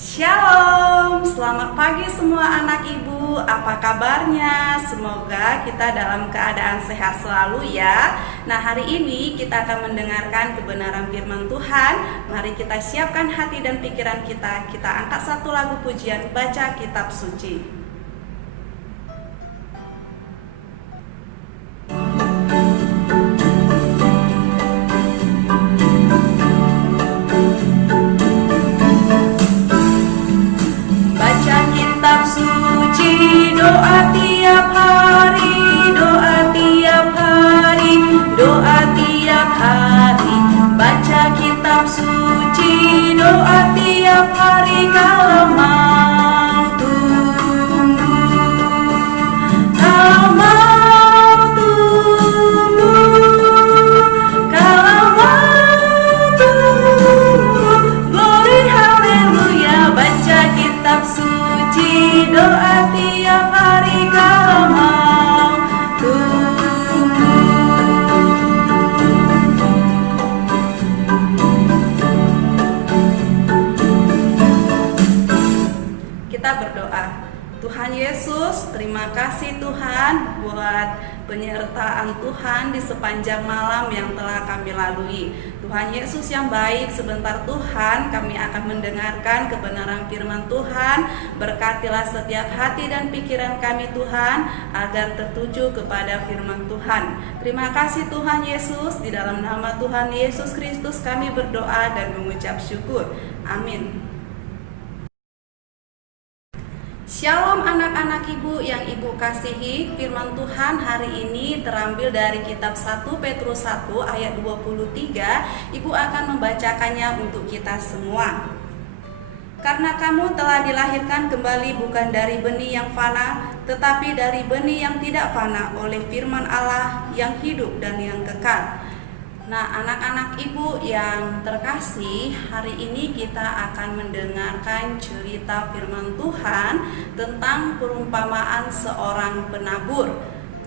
Shalom, selamat pagi semua anak ibu, apa kabarnya? Semoga kita dalam keadaan sehat selalu ya. Nah, hari ini kita akan mendengarkan kebenaran firman Tuhan. Mari kita siapkan hati dan pikiran kita. Kita angkat satu lagu pujian, baca kitab suci. Tuhan Yesus, terima kasih Tuhan buat penyertaan Tuhan di sepanjang malam yang telah kami lalui. Tuhan Yesus yang baik, sebentar Tuhan kami akan mendengarkan kebenaran firman Tuhan. Berkatilah setiap hati dan pikiran kami Tuhan, agar tertuju kepada firman Tuhan. Terima kasih Tuhan Yesus, di dalam nama Tuhan Yesus Kristus kami berdoa dan mengucap syukur. Amin. Shalom anak-anak ibu yang ibu kasihi, firman Tuhan hari ini terambil dari kitab 1 Petrus 1 ayat 23. Ibu akan membacakannya untuk kita semua. Karena kamu telah dilahirkan kembali bukan dari benih yang fana, tetapi dari benih yang tidak fana oleh firman Allah yang hidup dan yang kekal. Nah, anak-anak ibu yang terkasih, hari ini kita akan mendengarkan cerita firman Tuhan tentang perumpamaan seorang penabur.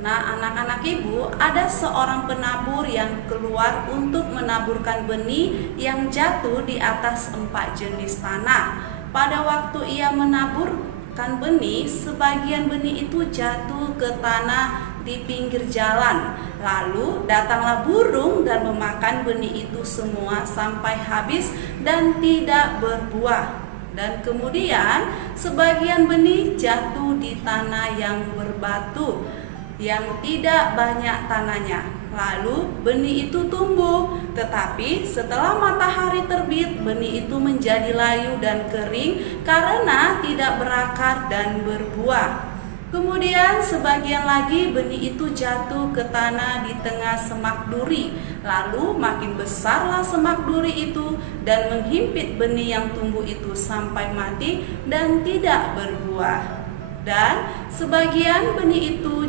Nah, anak-anak ibu, ada seorang penabur yang keluar untuk menaburkan benih yang jatuh di atas 4 jenis tanah. Pada waktu ia menaburkan benih, sebagian benih itu jatuh ke tanah di pinggir jalan. Lalu datanglah burung dan memakan benih itu semua sampai habis dan tidak berbuah. Dan kemudian sebagian benih jatuh di tanah yang berbatu, yang tidak banyak tanahnya. Lalu benih itu tumbuh, tetapi setelah matahari terbit, benih itu menjadi layu dan kering karena tidak berakar dan berbuah. Kemudian sebagian lagi benih itu jatuh ke tanah di tengah semak duri. Lalu makin besarlah semak duri itu dan menghimpit benih yang tumbuh itu sampai mati dan tidak berbuah. Dan sebagian benih itu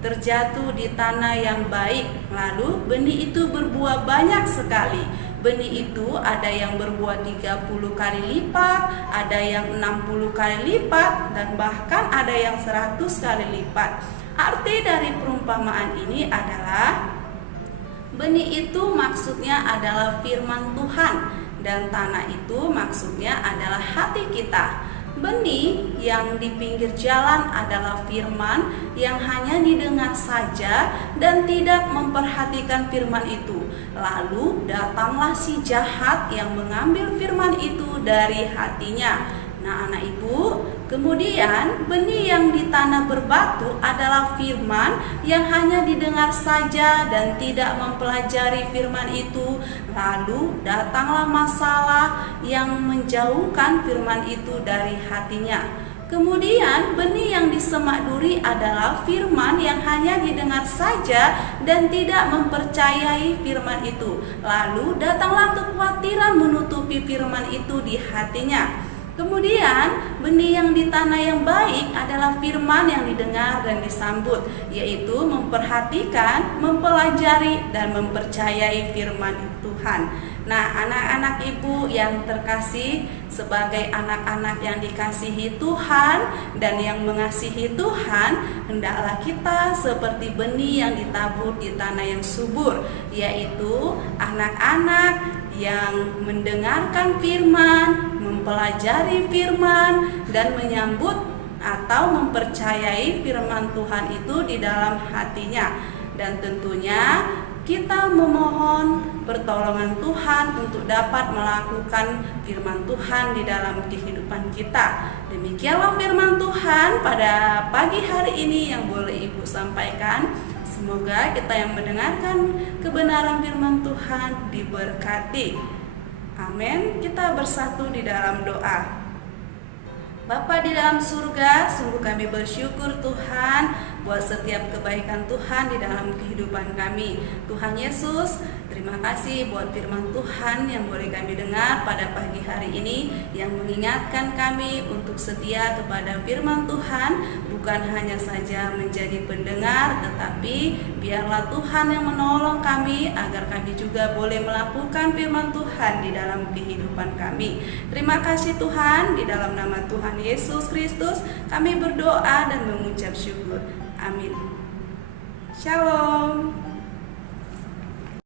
terjatuh di tanah yang baik. Lalu benih itu berbuah banyak sekali. Benih itu ada yang berbuah 30 kali lipat, ada yang 60 kali lipat, dan bahkan ada yang 100 kali lipat. Arti dari perumpamaan ini adalah benih itu maksudnya adalah firman Tuhan, dan tanah itu maksudnya adalah hati kita. Benih yang di pinggir jalan adalah firman yang hanya didengar saja dan tidak memperhatikan firman itu. Lalu datanglah si jahat yang mengambil firman itu dari hatinya. Nah, anak ibu, kemudian benih yang di tanah berbatu adalah firman yang hanya didengar saja dan tidak mempelajari firman itu. Lalu datanglah masalah yang menjauhkan firman itu dari hatinya. Kemudian benih yang di semak duri adalah firman yang hanya didengar saja dan tidak mempercayai firman itu. Lalu datanglah kekhawatiran menutupi firman itu di hatinya. Kemudian benih yang di tanah yang baik adalah firman yang didengar dan disambut, yaitu memperhatikan, mempelajari, dan mempercayai firman Tuhan. Nah, anak-anak ibu yang terkasih, sebagai anak-anak yang dikasihi Tuhan dan yang mengasihi Tuhan, hendaklah kita seperti benih yang ditabur di tanah yang subur, yaitu anak-anak yang mendengarkan firman, mempelajari firman dan menyambut atau mempercayai firman Tuhan itu di dalam hatinya. Dan tentunya kita memohon pertolongan Tuhan untuk dapat melakukan firman Tuhan di dalam kehidupan kita. Demikianlah firman Tuhan pada pagi hari ini yang boleh Ibu sampaikan. Semoga kita yang mendengarkan kebenaran firman Tuhan diberkati. Amin. Kita bersatu di dalam doa. Bapa di dalam surga, sungguh kami bersyukur Tuhan buat setiap kebaikan Tuhan di dalam kehidupan kami. Tuhan Yesus, terima kasih buat firman Tuhan yang boleh kami dengar pada pagi hari ini, yang mengingatkan kami untuk setia kepada firman Tuhan, bukan hanya saja menjadi pendengar, tetapi biarlah Tuhan yang menolong kami agar kami juga boleh melakukan firman Tuhan di dalam kehidupan kami. Terima kasih Tuhan, di dalam nama Tuhan Yesus Kristus kami berdoa dan mengucap syukur. Amin. Shalom.